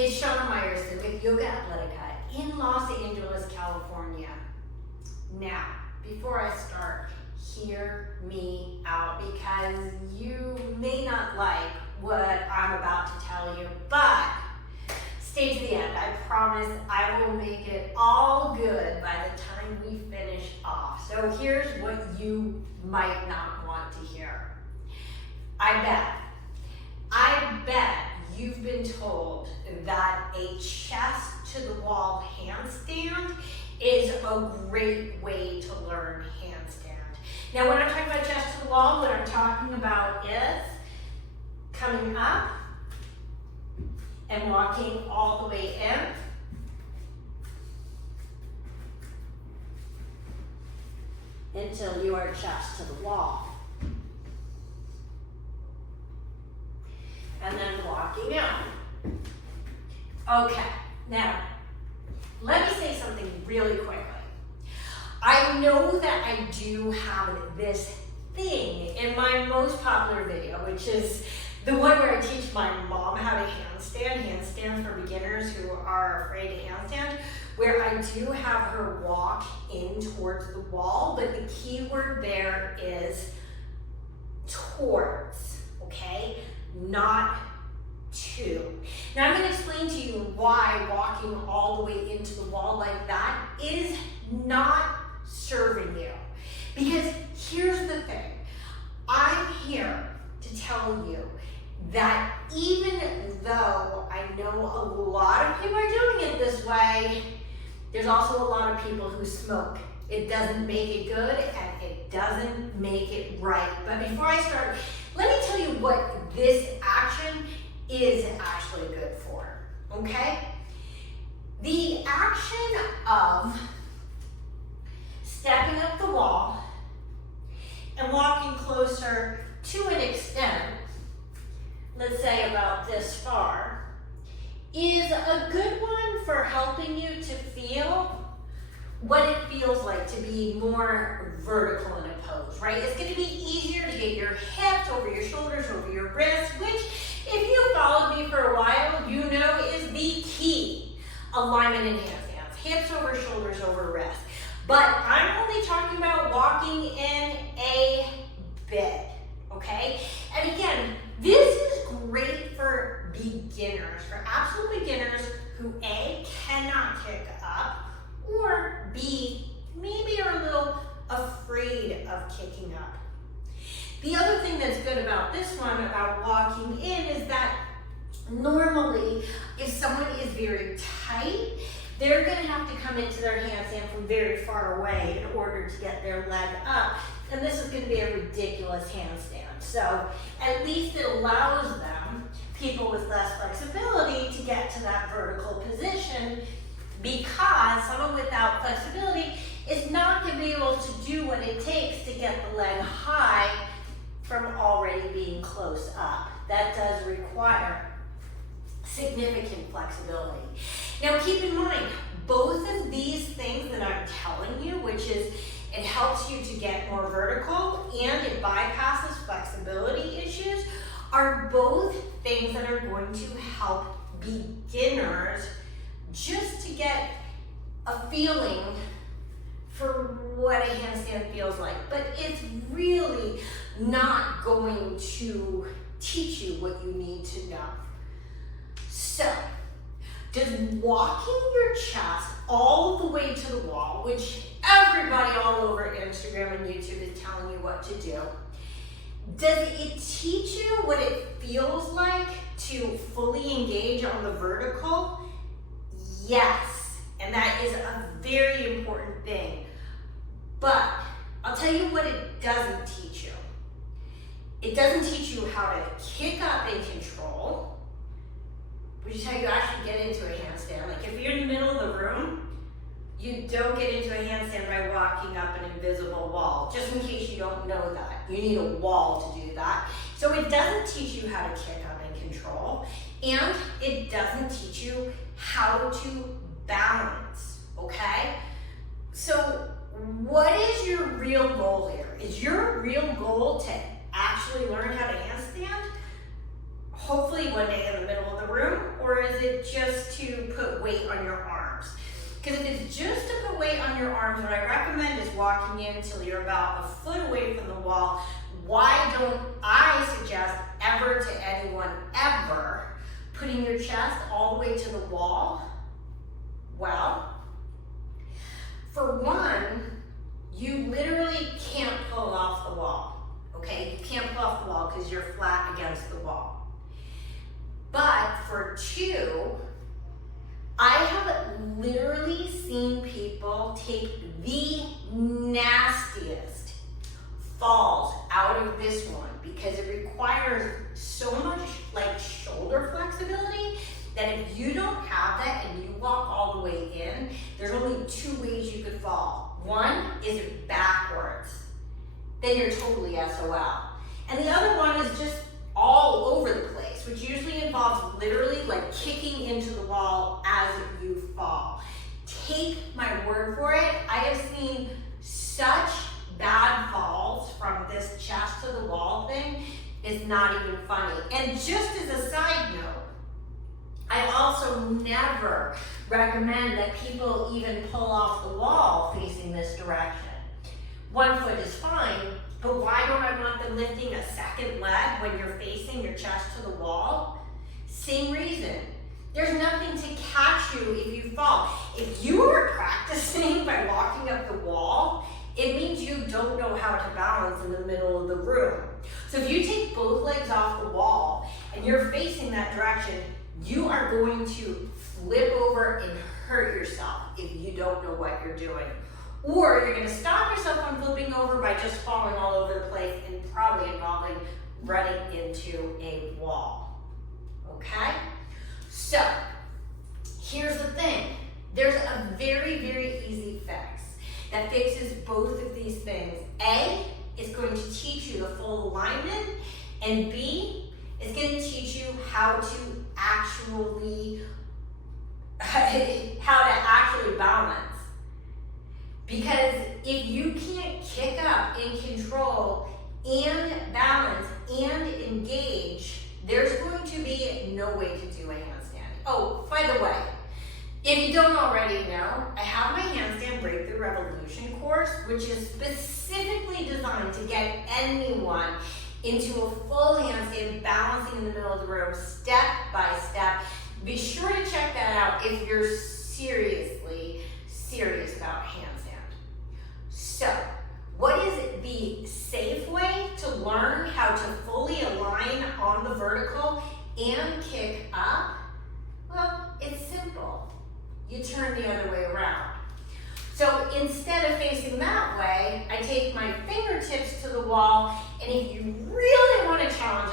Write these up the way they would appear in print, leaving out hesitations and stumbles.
It's Shana Meyerson with YOGAthletica in Los Angeles, California. Now, before I start, hear me out because you may not like what I'm about to tell you, but stay to the end. I promise I will make it all good by the time we finish off. So here's what you might not want to hear. I bet you've been told that a chest to the wall handstand is a great way to learn handstand. Now when I'm talking about chest to the wall, what I'm talking about is coming up and walking all the way in until you are chest to the wall. And then walking out. Okay, now, let me say something really quickly. I know that I do have this thing in my most popular video, which is the one where I teach my mom how to handstand for beginners who are afraid to handstand, where I do have her walk in towards the wall, but the key word there is towards, okay? Not to. Now I'm going to explain to you why walking all the way into the wall like that is not serving you. Because here's the thing. I'm here to tell you that even though I know a lot of people are doing it this way, there's also a lot of people who smoke. It doesn't make it good and it doesn't make it right. But before I start, let me tell you what this action is actually good for, okay? The action of stepping up the wall and walking closer to an extent, let's say about this far, is a good one for helping you to feel what it feels like to be more vertical in a pose, right? It's going to be easier to get your hips over your shoulders, over your wrists, which if you followed me for a while, you know is the key alignment in handstands. Hips over shoulders over wrists. But I'm only talking about walking in a bed, okay? And again, this is great for beginners, for absolute beginners who A, cannot kick up, or B, maybe are a little afraid of kicking up. The other thing that's good about this one, about walking in, is that normally if someone is very tight, they're going to have to come into their handstand from very far away in order to get their leg up. And this is going to be a ridiculous handstand. So at least it allows them, people with less flexibility, to get to that vertical position, because someone without flexibility is not going to be able to do what it takes to get the leg high from already being close up. That does require significant flexibility. Now keep in mind, both of these things that I'm telling you, which is it helps you to get more vertical and it bypasses flexibility issues, are both things that are going to help beginners just to get a feeling for what a handstand feels like. But it's really not going to teach you what you need to know. So, does walking your chest all the way to the wall, which everybody all over Instagram and YouTube is telling you what to do, does it teach you what it feels like to fully engage on the vertical? Yes, and that is a very important thing. But I'll tell you what it doesn't teach you. It doesn't teach you how to kick up and control, which is how you actually get into a handstand. Like if you're in the middle of the room, you don't get into a handstand by walking up an invisible wall. Just in case you don't know that, you need a wall to do that. So it doesn't teach you how to kick up and control, and it doesn't teach you how to balance, okay? So what is your real goal here? Is your real goal to actually learn how to handstand? Hopefully one day in the middle of the room, or or is it just to put weight on your arms? Because if it's just to put weight on your arms, what I recommend is walking in until you're about a foot away from the wall. Why don't I suggest ever to anyone ever putting your chest all the way to the wall? Well, for one, you literally can't pull off the wall, okay? You can't pull off the wall because you're flat against the wall. But for two, I have literally seen people take the nastiest falls out of this one because it requires so much like shoulder flexibility that if you don't have that and you walk all the way in, there's only two ways you could fall. One is backwards, then you're totally SOL. And the other one is just all over the place, which usually involves literally like kicking into the wall as you fall. Take my word for it, I have seen such bad falls from this chest to the wall thing, it's not even funny. And just as a side note, I also never recommend that people even pull off the wall facing this direction. 1 foot is fine, but why don't I want them lifting a second leg when you're facing your chest to the wall? Same reason. There's nothing to catch you if you fall. If you are practicing by walking up the wall, it means you don't know how to balance in the middle of the room. So if you take both legs off the wall and you're facing that direction, you are going to flip over and hurt yourself if you don't know what you're doing. Or you're gonna stop yourself from flipping over by just falling all over the place and probably involving running into a wall, okay? So, here's the thing. There's a very, very easy fix that fixes both of these things. A, is going to teach you the full alignment, and B, is going to teach you how to actually balance. Because if you can't kick up and control and balance and engage, there's going to be no way to do a handstand. Oh, by the way, if you don't already know, I have my Handstand Breakthrough Revolution course, which is specifically designed to get anyone into a full handstand, balancing in the middle of the room, step by step. Be sure to check that out if you're seriously serious about handstand. So, what is the safe way to learn how to fully align on the vertical and kick up? Well, it's simple. You turn the other way around. So instead of facing that way, I take my fingertips to the wall, and if you really want to challenge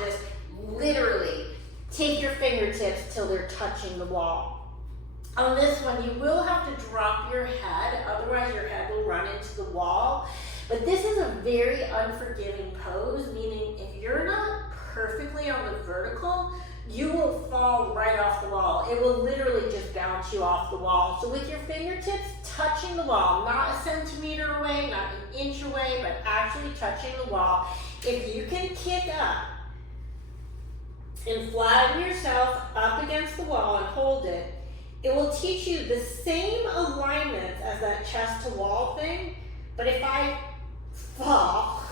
this, literally take your fingertips till they're touching the wall. On this one, you will have to drop your head, otherwise your head will run into the wall. But this is a very unforgiving pose, meaning if you're not perfectly on the vertical, you will fall right off the wall. It will literally just bounce you off the wall. So with your fingertips touching the wall, not a centimeter away, not an inch away, but actually touching the wall, if you can kick up and flatten yourself up against the wall and hold it, it will teach you the same alignments as that chest to wall thing. But if I fall,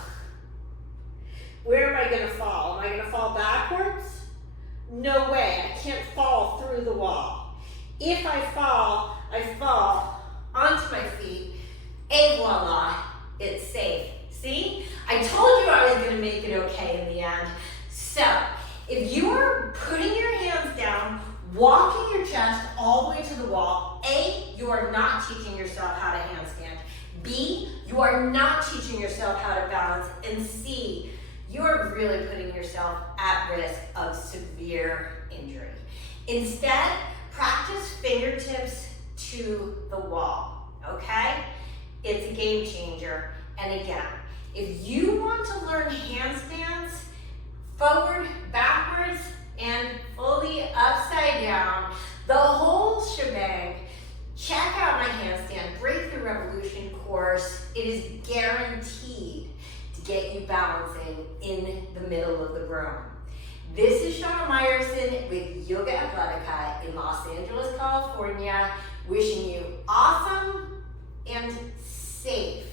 where am I gonna fall? Am I gonna fall backwards? No way, I can't fall through the wall. If I fall onto my feet, et voila, it's safe. See? I told you I was gonna make it okay in the end. So, if you are putting your hands down, walking your chest all the way to the wall, A, you are not teaching yourself how to handstand. B, you are not teaching yourself how to balance. And C, you're really putting yourself at risk of severe injury. Instead, practice fingertips to the wall, okay? It's a game changer. And again, if you want to learn handstands, forward, backwards, and fully upside down, the whole shebang, check out my Handstand Breakthrough Revolution course. It is guaranteed to get you balancing in the middle of the room. This is Shana Meyerson with YOGAthletica in Los Angeles, California, wishing you awesome and safe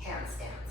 handstands.